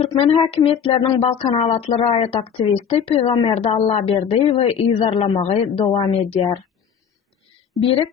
Türkmen häkimetleriniň Balkan awatly raýat aktivisti Peýgamberdi Allaberdiýewi ýyzarlamagy dowam edýär. Bire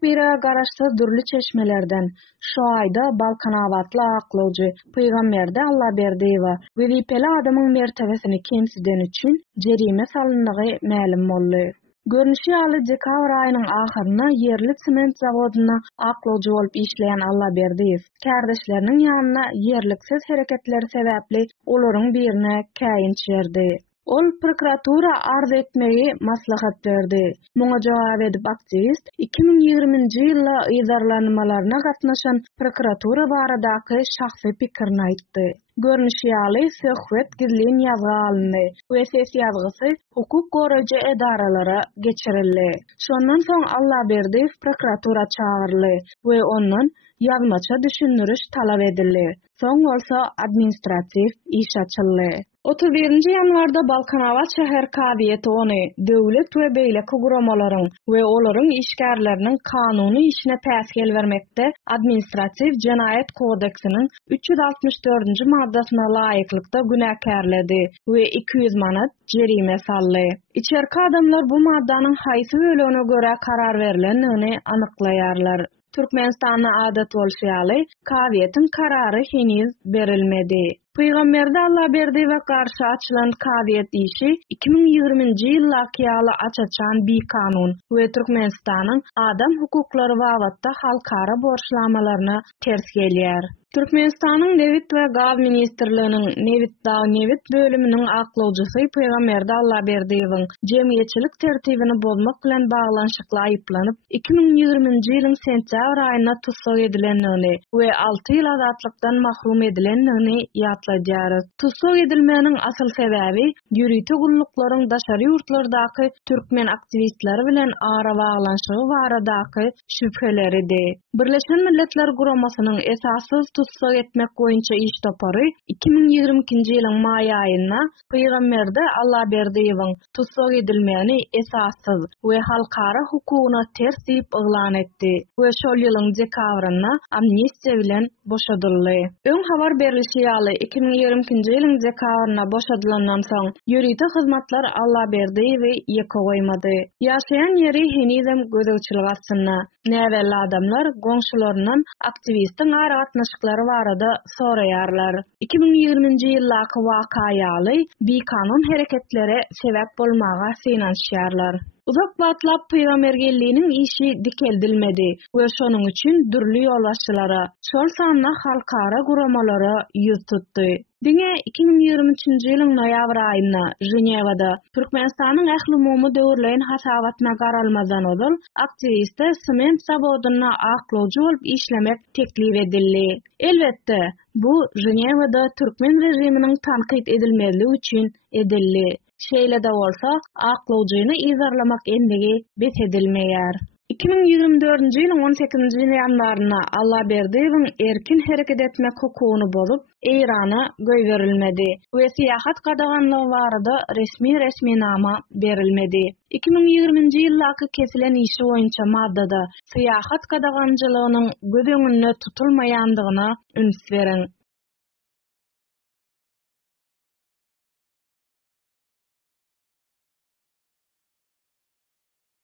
garaşsyz dürli çeşmelerden şu aýda Balkan awatly aklawjy Peýgamberdi Allaberdiýewi wezipeli adamyň mertebesini kemsiden üçin jerime salyndygy ma'lum boldy. Görnüşi ýaly dekabr aýynyň ahyryna yerli sement zawodyna aklawjy bolup işleýän Allaberdiýew kärdeşleriniň ýanyna yerliksiz hereketleri sebäpli olaryň birine käýin çerdi. Ol prokuratura arz etmegi maslahat berdi. Muňa jogap edip aktivist 2020-nji ýylda ýyzarlanmalaryna gatnaşan prokuratura baradaky şahsy pikirini aýtdy. Görnüşi ýaly söhbet gizlin ýazga alyndy. Bu ses ýazgysy hukuk goraýjy edaralara geçirildi. Şondan soň Allaberdiýew prokuratura çağırly we ondan ýazmaça düşündiriş talap edildi. Soň bolsa administrativ iş açyldy. 31-nji ýanwarda Balkanawat şäher kabiýeti ony döwlet we beýleki guramalaryň we olaryň işgärleriniň kanuny işine päsgel bermekde Administrativ Jenaýat kodeksiniň 364-nji maddasyna laýyklykda günäkärledi we 200 manat jerime saldy. İçerki adamlar bu maddanyň haýsy bölegine görä karar berilendigini anyklaýarlar. Türkmenistanyň adat bolşaly kabiýetiň karary heniz berilmedi. Peýgamberdi Allaberdiýewe garşy açylan kabiýet işi 2020-nji ýyldaky ýaly açaçan bir kanun we Türkmenistanyň adam hukuklary bagatda halkara borçlamalaryna ters gelýär. Türkmenistanyň Newit we Gaz ministrliginiň Newit dağı Newit bölüminiň aklawjysy Peýgamberdi Allaberdiýewiň jemgyýetçilik tertibini bozmak bilen baglanşykly aýyplanyp 2020-nji ýylyň sentýabr aýyna tutsak edilendigini we 6 ýyl azatlykdan mahrum edilendigini ýatlaýar. Tutsak edilmeniň asıl sebäbi ýürüýte gullyklaryň daşary ýurtlardaky türkmen aktivistleri bilen ara baglanşygy baradaky şüpheleriди. Birleşen Milletler Guramasynyň esassız tutsak etmek boýunça iş topary 2022-nji ýylyň maý aýyna Peýgamberdi Allaberdiýewiň tutsak edilmegi esassız we halkara hukugyna ters diýip yglan etdi we şol ýylyň dekabryna amnistiýa bilen boşadyldy. Öň habar berilişi ýaly 2022-nji ýylyň dekabryna boşadylandan soň ýürüýte hyzmatlar Allaberdiýewi ýeke goýmady. Ýaşaýan ýeri henizem gözegçilik astyna. Näwelli adamlar goňşularyndan aktivistiň ara gatnaşyklary barada soraýarlar. 2020-nji ýyldaky waka ýaly bir kanun hereketlere sebäp bolmaga synanýarlar. Uzak batlap Peýgambergelliğiniň işi dikeldilmedi we şonuň üçin dürli ýolbaşçylara, şol sanly halkara guramalara ýüz tutdy. Diňe 2023-nji ýylyň noýabr aýyna Ženewada Türkmenistanyň ähli umumy döwürleýän hasabatna garalmazdan ozal aktiviste sement zawodyna aklawjy bolup işlemek teklip edildi. Elbetde bu Ženewada türkmen rejiminiň tanqid edilmezligi üçin edildi. Şeýle de bolsa aklawjyny ýyzarlamak endigi besedilmeýär. 2024-nji ýylyň 18-nji ýanwaryna Allaberdiýewiň erkin hereket etmek hukugyny bozup Eýrana göýberilmedi we syýahat gadaganlygy barada resmi nama berilmedi. 2020-nji ýyldaky kesilen işi boýunça maddada syýahat gadagançylygynyň göz öňünde tutulmaýandygyna üns beren.